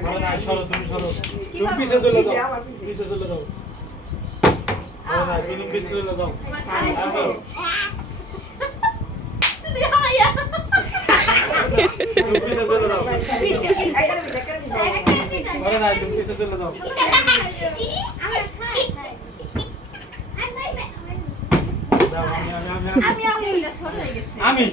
না সরো তুমি সরো তুমি পিছে চলে যাও পিছে চলে যাও না তুমি পিছে চলে যাও তুমি পিছে চলে যাও না তুমি পিছে চলে যাও আমি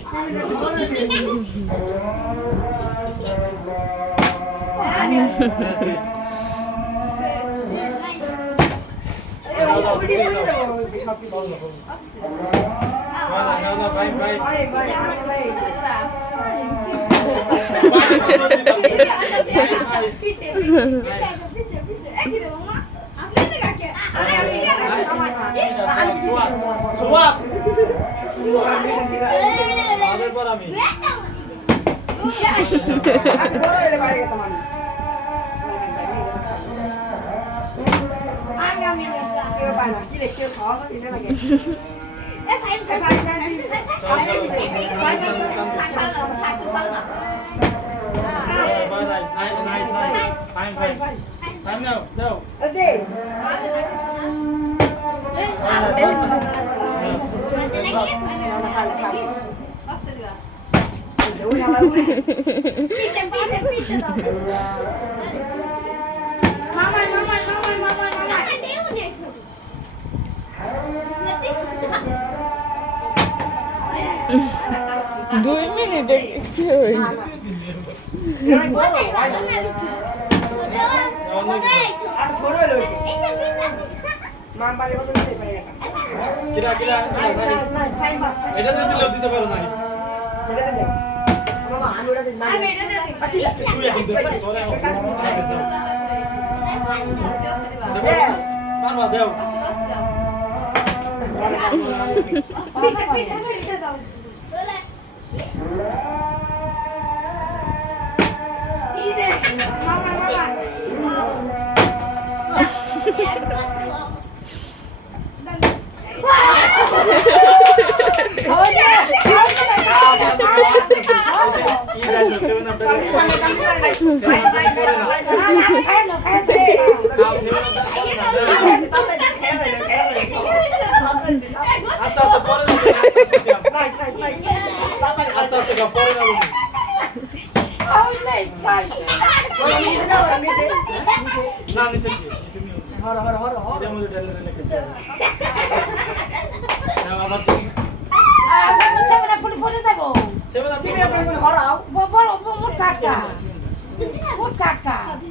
দুই মিনিটে কি হইল এটাতে দিলেও দিতে পারো না দেও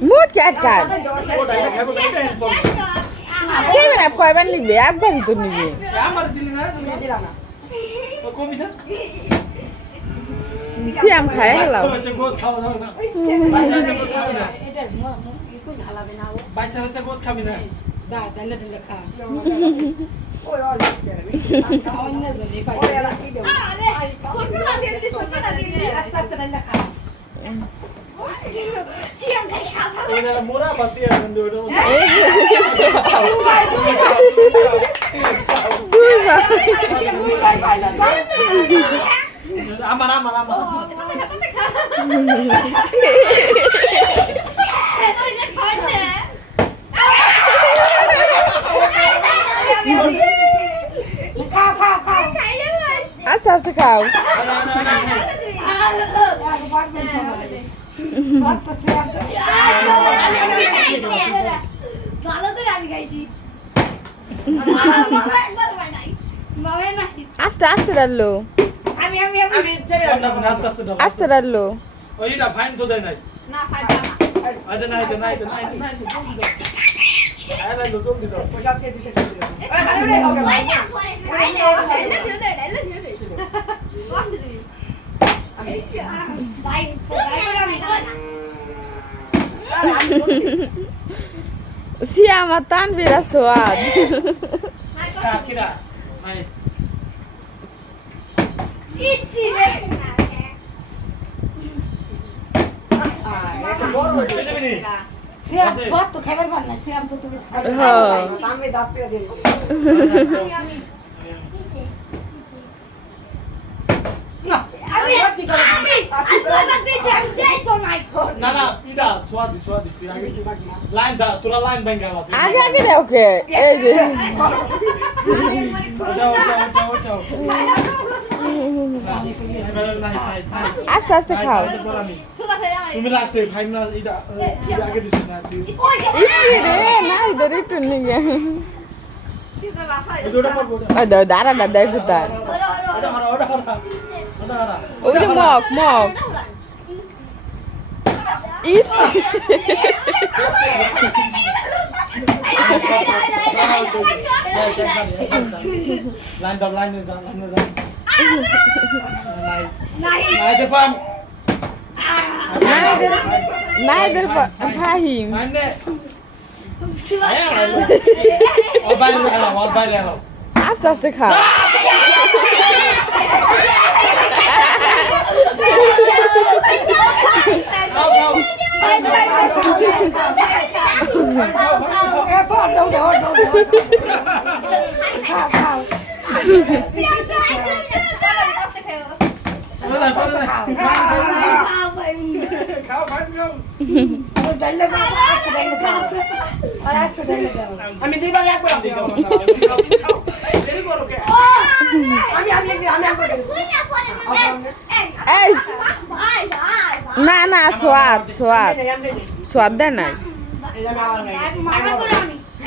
মোট কাট কাট সেভেন আপ কয়বার লিখবে একবারই তো নিবে সিয়াম খায় গেলাম বাচ্চা বাচ্চা গোস খাবি না মোরা বাসি আমার আমার আমার আস্তে আস্তে খাও আস্তে আস্তে ডাললো আস্তে ডাললো ওইটা ফাইন তো দেয় নাই না ফাইন আরে না এটা না এটা না আরে লো জলদি দাও ওটা কে দিছে আরে ওরে ভাই সিয়াম আর তানভীর সোয়াদ কাকিরা নাই ইচ্ছি রে এটা বড় হয়ে যাবে সিয়াম সব তো খাবার পার না সিয়াম তো তুমি হ্যাঁ সামনে দাঁত পেরে দিন আমি না না এটা সোয়াদি তুই আগে লাইন দা তোরা লাইন ব্যাংকার আছে আগে আগে দাও কে এই যে ওটা আস্তে আস্তে খাও তুমি লাস্টে ফাইনাল এটা আগে দিছিস না তুই ইসি রে নাই ধরে একটু নিয়ে ওটা করব ওটা ওই দাঁড়া না দেখ কোথায় ওই যে মগ ইস লাইন দাও লাইন দে নাই দে পাম নাইদের ফাহিম লাইন দে ওর বাইরে এলো আস্তে আস্তে খাও আমি দুইবার একবার এই না না সোয়াদ দেয় নাই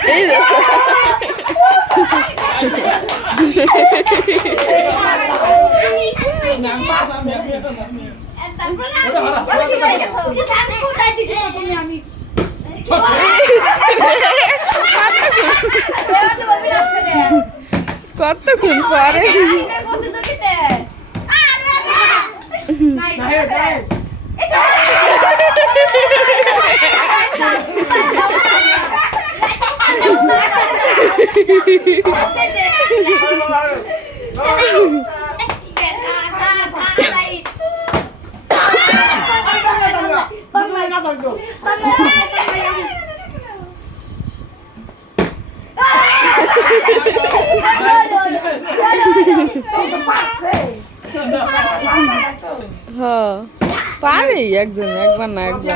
এই যে কতক্ষণ পরে হ্যাঁ পারি একজন একবার না একবার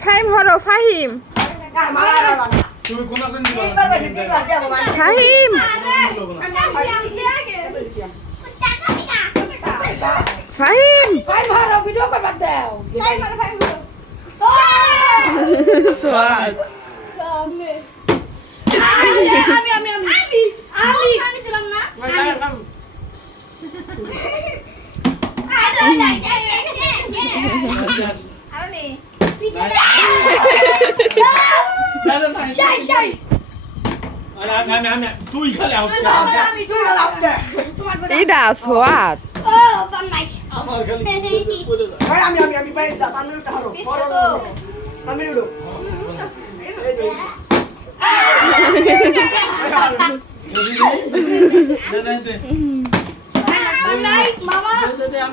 ফাহিম হরো ফাহিম ফাহিম ফাহিম সোয়াদ তুই খালি এটা সোয়াদ আমার খালি আমি বাইরে যা তামিল কারো তামিল উড়ো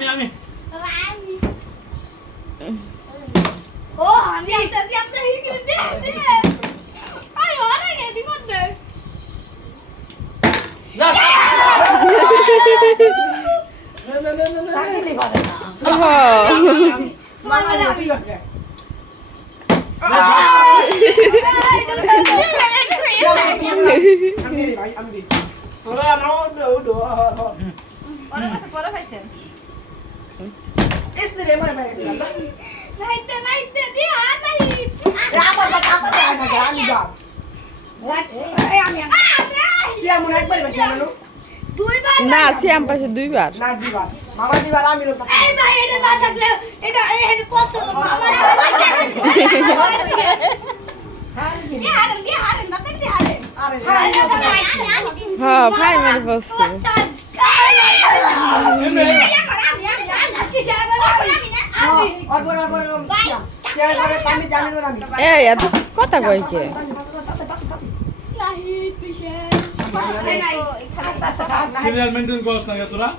আমি না শ্যাম পাশে দুইবার মামা দিবার আমি হ্যাঁ ফাহিমের বসছে এই এত কথা কইছে সিরিয়াল মেইনটেইন করছ না তোরা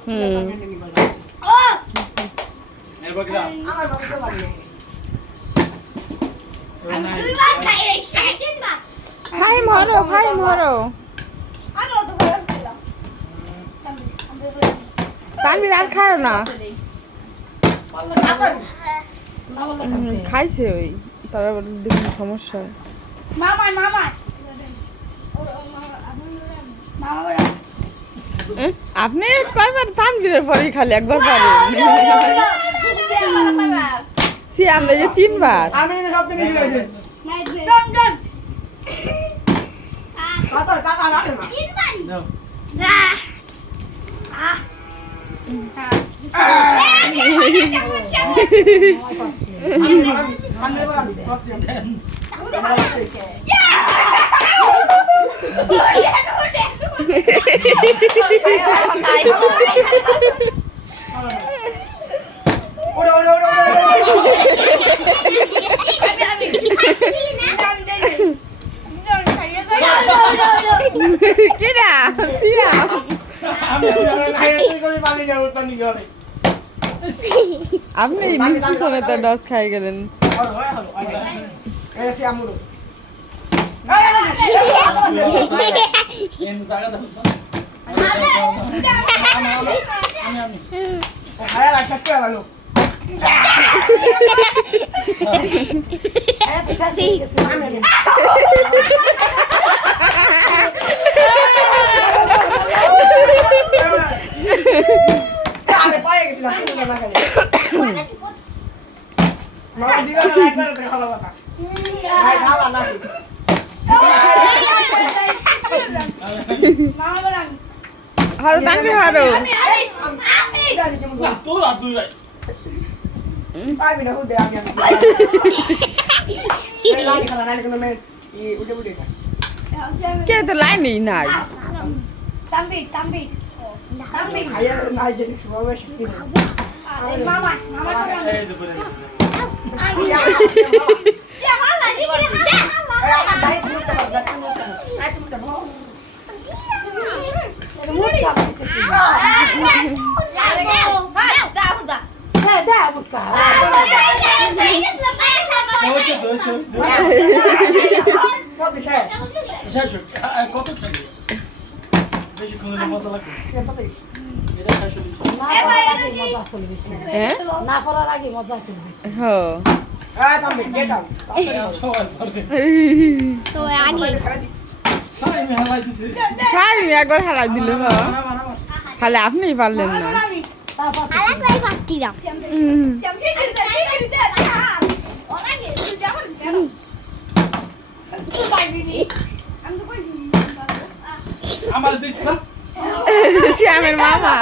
বাকিরা আমার বাবা তো পারে না। নাই ফাই মরো তানভীর আর খায় না না বললে খাবে। খাইছে ওই তারপর দেখুন সমস্যা হয়। আপনি কয়বার তানভীরের পরেই খালি একবার পারেন সিয়াম এই যে 3 বার আমি কিন্তু সবচেয়ে বেশি হয়েছে। কত টাকা রাখে না। নাও আমি ওরে ওরে ওরে কিরা সিয়াম আমি আপনি পিছনে তো ডস খাই গেলেন এন জায়গা দাও আমি হ্যাঁ, তো শেষ হয়ে গেছে। হারো তানভীর হারো না তোর আর দুই ভাই কে তো লাইনই নাই এই যে করে গেছে হ্যাঁ, দাও বুকা। হচ্ছে শেষ কত খাবে বেশি কোন মজা লাগবে এটা শেষ হলো না পড়ার আগে মজা আসলে বেশি। হ্যাঁ না পড়ার আগে মজা আসলে বেশি। হো সবাই পারবে তো আগে তাই আমি হালাই দিছি খাই একবার হারাই দিল হ খালি আপনিই পারলেন না তারপর আলাদা করে ফাস্টি দাও উম, আমার দিছ না শ্যামের মামা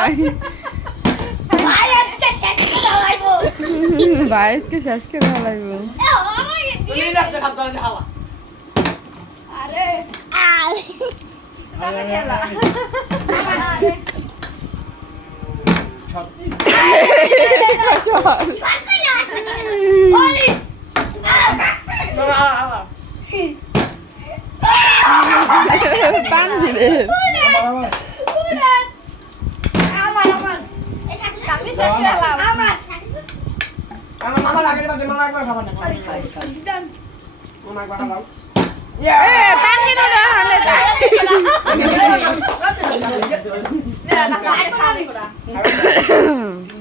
বাইশকে শেষ করে হারাইব তানভীরের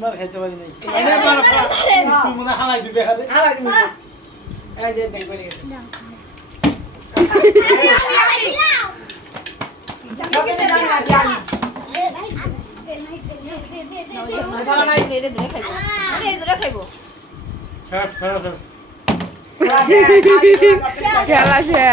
মার খাইতে পারি নাই তুই মনে হালাই দিবে আরে শেষ খেলা শেষ